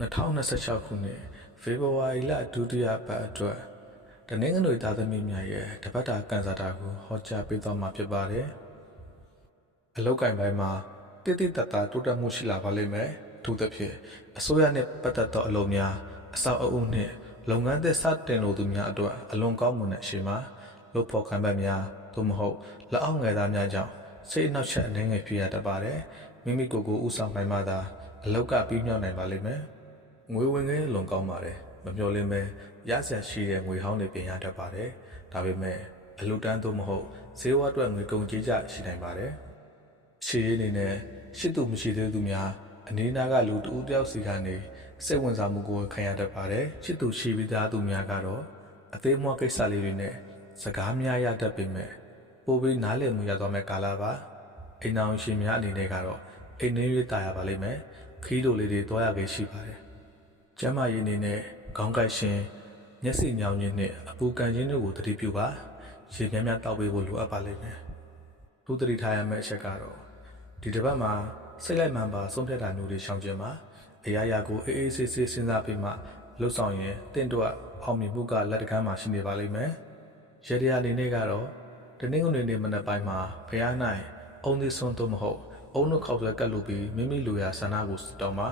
2026 ခုနှစ်ဖေဖော်ဝါရီလဒုတိယပတ်အတွက်တနင်္ဂနွေသားသမီးများရဲ့တပတ်တာကန်ဆာတာကိုဟောကြားပေးသွားမှာဖြစ်ပါတယ်။အလောက်ကင်ပိုင်းမှာတိတိတတ်တာတိုးတက်မှုရှိလာပါလိမ့်မယ်။ထို့သဖြင့်အစိုးရနဲ့ပတ်သက်သောအလုပ်များအဆောက်အဦနှင့်လုပ်ငန်းသစ်စတင်လိုသူများအတွက်အလွန်ကောင်းမွန်တဲ့အရှိန်မှာလုပ်ဖော်ခံပတ်များသို့မဟုတ်လက်အောက်ငယ်သားများကြောင့်စိတ်အနှောက်အယှက်အနေငယ်ဖြစ်ရတတ်ပါတယ်။မိမိကိုယ်ကိုဥဆောင်နိုင်မှသာအလောက်ကပြီးမြောက်နိုင်ပါလိမ့်မယ်။ငွေဝင်ငယ်လွန်ကောင်းပါတယ်မမျှော်လင့်ပဲရစရာရှိတဲ့ငွေဟောင်းတွေပြင်ရတတ်ပါတယ်ဒါပေမဲ့အလူတန်းသို့မဟုတ်ဈေးဝါးအတွက်ငွေကုန်ကြေးကြရှိနိုင်ပါတယ်ရှေးအနေနဲ့ရှိသူမရှိသေးသူများအနေနာကလူတဦးတယောက်စီကနေစိတ်ဝင်စားမှုကိုခံရတတ်ပါတယ်ရှိသူရှိပြီးသားသူများကတော့အသေးမွှားကိစ္စလေးတွေနဲ့စကားများရတတ်ပေမဲ့ပိုပြီးနားလည်မှုရသွားမဲ့ကာလပါအိမ်အောင်ရှင်များအနေနဲ့ကတော့အိမ်နှင်းရွေးတာရပါလိမ့်မယ်ခီးလိုလေးတွေတွားရခဲ့ရှိပါတယ်ကျမ်းမာရေးအနေနဲ့ခေါင်းကိုက်ရှင်မျက်စိညောင်ခြင်းနဲ့အပူကန်ခြင်းတို့ကိုသတိပြုပါရေများများတောက်ပေးဖို့လိုအပ်ပါလိမ့်မယ်သူသတိထားရမယ့်အချက်ကတော့ဒီတစ်ပတ်မှာစိတ်လိုက်မှန်ပါဆုံးဖြတ်တာမျိုးတွေရှောင်ကျဉ်ပါအရာရာကိုအေးအေးဆေးဆေးစဉ်းစားပြီးမှလှုပ်ဆောင်ရင်တင့်တော့အောင်မြင်မှုကလက်တကမ်းမှာရှိနေပါလိမ့်မယ်ရေတရားအနေနဲ့ကတော့တနင်္ဂနွေနေ့မနက်ပိုင်းမှာဖျားနိုင်အုံးသီးစွန်းတို့မဟုတ်အုံးနှုတ်ခောက်ဆွဲကတ်လို့ပြီးမိမိလူရာဆန္ဒကိုတောင်းပါ